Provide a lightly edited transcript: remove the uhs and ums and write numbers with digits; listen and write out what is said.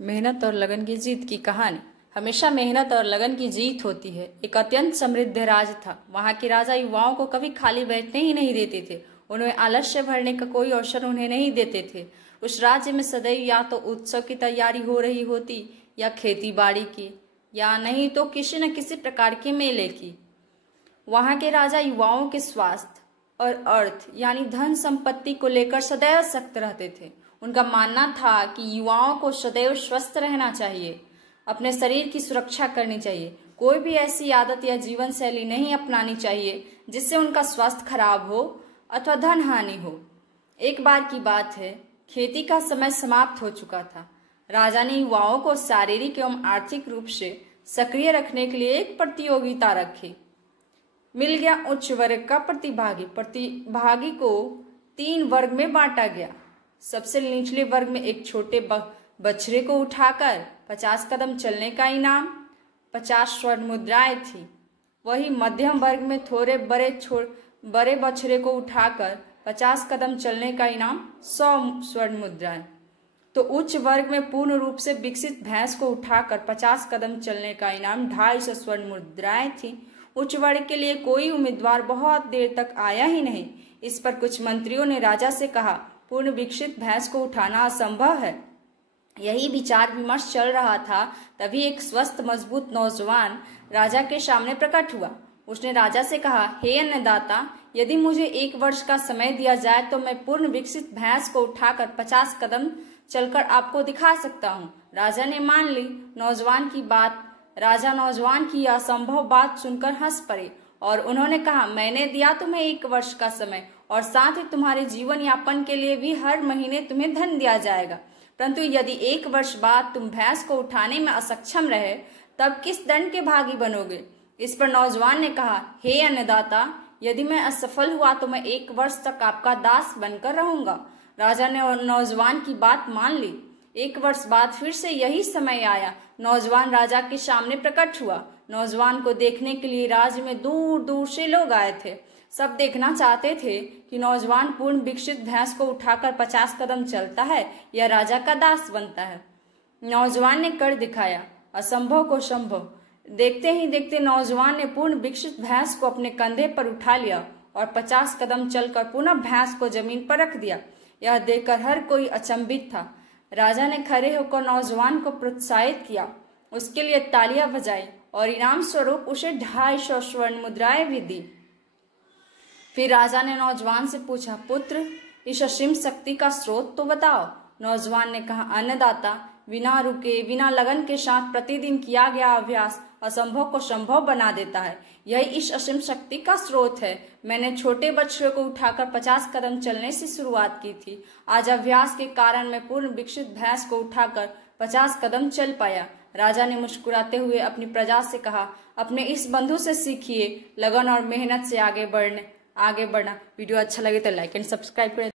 मेहनत और लगन की जीत की कहानी। हमेशा मेहनत और लगन की जीत होती है। एक अत्यंत समृद्ध राज्य था। वहां के राजा युवाओं को कभी खाली बैठने ही नहीं देते थे। उन्हें आलस्य भरने का कोई अवसर उन्हें नहीं देते थे। उस राज्य में सदैव या तो उत्सव की तैयारी हो रही होती, या खेती बाड़ी की, या नहीं तो किसी न किसी प्रकार के मेले की। वहां के राजा युवाओं के स्वास्थ्य और अर्थ यानी धन संपत्ति को लेकर सदैव सख्त रहते थे। उनका मानना था कि युवाओं को सदैव स्वस्थ रहना चाहिए, अपने शरीर की सुरक्षा करनी चाहिए। कोई भी ऐसी आदत या जीवन शैली नहीं अपनानी चाहिए जिससे उनका स्वास्थ्य खराब हो अथवा धन हानि हो। एक बार की बात है, खेती का समय समाप्त हो चुका था। राजा ने युवाओं को शारीरिक एवं आर्थिक रूप से सक्रिय रखने के लिए एक प्रतियोगिता रखी। मिल गया उच्च वर्ग का प्रतिभागी को 3 वर्ग में बांटा गया। सबसे निचले वर्ग में एक छोटे बछड़े को उठाकर 50 कदम चलने का इनाम 50 स्वर्ण मुद्राएं थी। वही मध्यम वर्ग में थोड़े बड़े बछड़े को उठाकर 50 कदम चलने का इनाम 100 स्वर्ण मुद्राएं। तो उच्च वर्ग में पूर्ण रूप से विकसित भैंस को उठाकर 50 कदम चलने का इनाम 250 स्वर्ण मुद्राएं थी। उच्च वर्ग के लिए कोई उम्मीदवार बहुत देर तक आया ही नहीं। इस पर कुछ मंत्रियों ने राजा से कहा, पूर्ण विकसित भैंस को उठाना असंभव है। यही विचार विमर्श चल रहा था, तभी एक स्वस्थ मजबूत नौजवान राजा के सामने प्रकट हुआ। उसने राजा से कहा, हे अन्नदाता, यदि मुझे 1 वर्ष का समय दिया जाए तो मैं पूर्ण विकसित भैंस को उठाकर 50 कदम चलकर आपको दिखा सकता हूँ। राजा ने मान ली नौजवान की बात। राजा नौजवान की यह असंभव बात सुनकर हंस पड़े और उन्होंने कहा, मैंने दिया तुम्हें 1 वर्ष का समय और साथ ही तुम्हारे जीवन यापन के लिए भी हर महीने तुम्हें धन दिया जाएगा। परंतु यदि 1 वर्ष बाद तुम भैंस को उठाने में असक्षम रहे तब किस दंड के भागी बनोगे? इस पर नौजवान ने कहा, हे अन्नदाता, यदि मैं असफल हुआ तो मैं 1 वर्ष तक आपका दास बनकर रहूंगा। राजा ने नौजवान की बात मान ली। 1 वर्ष बाद फिर से यही समय आया। नौजवान राजा के सामने प्रकट हुआ। नौजवान को देखने के लिए राज्य में दूर दूर से लोग आए थे। सब देखना चाहते थे कि नौजवान पूर्ण विकसित भैंस को उठाकर 50 कदम चलता है या राजा का दास बनता है। नौजवान ने कर दिखाया, असंभव को संभव। देखते ही देखते नौजवान ने पूर्ण विकसित भैंस को अपने कंधे पर उठा लिया और 50 कदम चलकर पुनः भैंस को जमीन पर रख दिया। यह देखकर हर कोई अचंभित था। राजा ने खड़े होकर नौजवान को प्रोत्साहित किया, उसके लिए तालियां बजाई और इनाम स्वरूप उसे 250 स्वर्ण मुद्राएं भी दी। फिर राजा ने नौजवान से पूछा, पुत्र, इस असीम शक्ति का स्रोत तो बताओ। नौजवान ने कहा, अन्नदाता, बिना रुके बिना लगन के साथ प्रतिदिन किया गया अभ्यास असंभव को संभव बना देता है। यही इस असीम शक्ति का स्रोत है। मैंने छोटे बच्चों को उठाकर 50 कदम चलने से शुरुआत की थी। आज अभ्यास के कारण मैं पूर्ण विकसित भैंस को उठाकर 50 कदम चल पाया। राजा ने मुस्कुराते हुए अपनी प्रजा से कहा, अपने इस बंधु से सीखिए, लगन और मेहनत से आगे बढ़ना। वीडियो अच्छा लगे तो लाइक एंड सब्सक्राइब करें।